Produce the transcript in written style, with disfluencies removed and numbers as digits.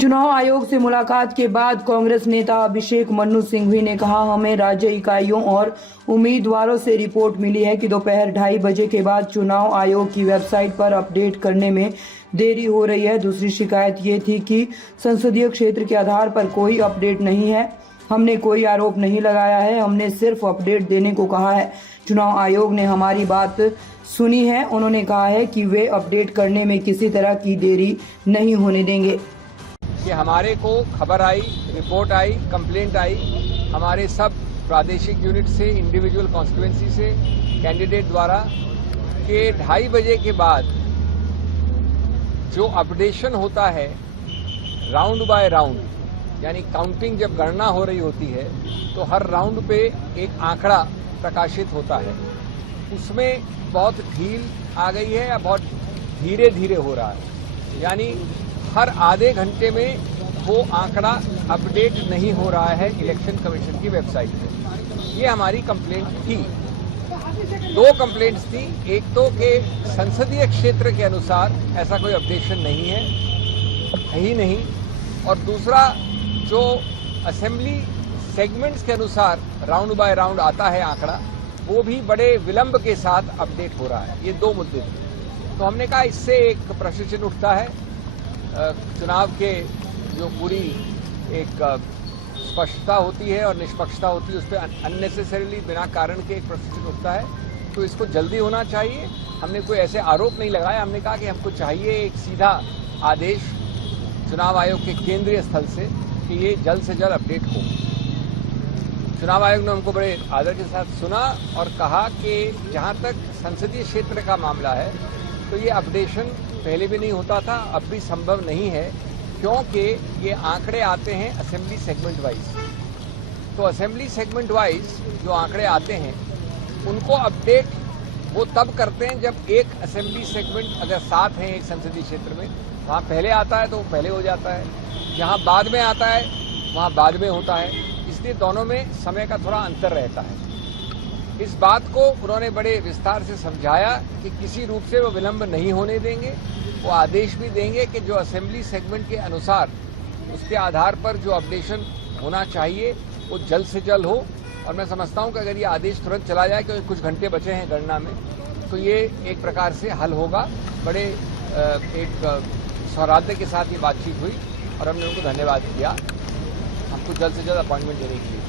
चुनाव आयोग से मुलाकात के बाद कांग्रेस नेता अभिषेक मनु सिंघवी ने कहा, हमें राज्य इकाइयों और उम्मीदवारों से रिपोर्ट मिली है कि दोपहर 2:30 बजे के बाद चुनाव आयोग की वेबसाइट पर अपडेट करने में देरी हो रही है। दूसरी शिकायत ये थी कि संसदीय क्षेत्र के आधार पर कोई अपडेट नहीं है। हमने कोई आरोप नहीं लगाया है, हमने सिर्फ अपडेट देने को कहा है। चुनाव आयोग ने हमारी बात सुनी है। उन्होंने कहा है कि वे अपडेट करने में किसी तरह की देरी नहीं होने देंगे। कि हमारे को खबर आई, रिपोर्ट आई, कंप्लेंट आई हमारे सब प्रादेशिक यूनिट से, इंडिविजुअल कॉन्स्टिट्यूएंसी से कैंडिडेट द्वारा कि 2:30 बजे के बाद जो अपडेशन होता है राउंड बाय राउंड, यानी काउंटिंग जब गणना हो रही होती है तो हर राउंड पे एक आंकड़ा प्रकाशित होता है, उसमें बहुत ढील आ गई है या बहुत धीरे धीरे हो रहा है, यानी हर आधे घंटे में वो आंकड़ा अपडेट नहीं हो रहा है इलेक्शन कमीशन की वेबसाइट पे। ये हमारी कंप्लेंट थी। 2 कंप्लेंट्स थी, एक तो कि संसदीय क्षेत्र के अनुसार ऐसा कोई अपडेशन नहीं है ही नहीं, और दूसरा जो असेंबली सेगमेंट्स के अनुसार राउंड बाय राउंड आता है आंकड़ा, वो भी बड़े विलंब के साथ अपडेट हो रहा है। ये 2 मुद्दे थे। तो हमने कहा इससे एक प्रश्न चिन्ह उठता है, चुनाव के जो पूरी एक स्पष्टता होती है और निष्पक्षता होती है उस पर अननेसेसरीली बिना कारण के एक प्रश्न चिन्ह उठता है, तो इसको जल्दी होना चाहिए। हमने कोई ऐसे आरोप नहीं लगाया, हमने कहा कि हमको चाहिए एक सीधा आदेश चुनाव आयोग के केंद्रीय स्थल से कि ये जल्द से जल्द अपडेट हो। चुनाव आयोग ने हमको बड़े आदर के साथ सुना और कहा कि जहां तक संसदीय क्षेत्र का मामला है तो ये अपडेशन पहले भी नहीं होता था, अब भी संभव नहीं है, क्योंकि ये आंकड़े आते हैं असेंबली सेगमेंट वाइज। तो असेंबली सेगमेंट वाइज जो आंकड़े आते हैं उनको अपडेट वो तब करते हैं जब एक असेंबली सेगमेंट अगर 7 है एक संसदीय क्षेत्र में, वहाँ पहले आता है तो वो पहले हो जाता है, जहाँ बाद में आता है वहाँ बाद में होता है, इसलिए दोनों में समय का थोड़ा अंतर रहता है। इस बात को उन्होंने बड़े विस्तार से समझाया कि किसी रूप से वो विलंब नहीं होने देंगे, वो आदेश भी देंगे कि जो असेंबली सेगमेंट के अनुसार उसके आधार पर जो अपडेशन होना चाहिए वो जल्द से जल्द हो। और मैं समझता हूं कि अगर ये आदेश तुरंत चला जाए, क्योंकि कुछ घंटे बचे हैं गणना में, तो ये एक प्रकार से हल होगा। बड़े एक सौहार्द के साथ ये बातचीत हुई और हमने उनको धन्यवाद किया हमको जल्द से जल्द अपॉइंटमेंट देने के लिए।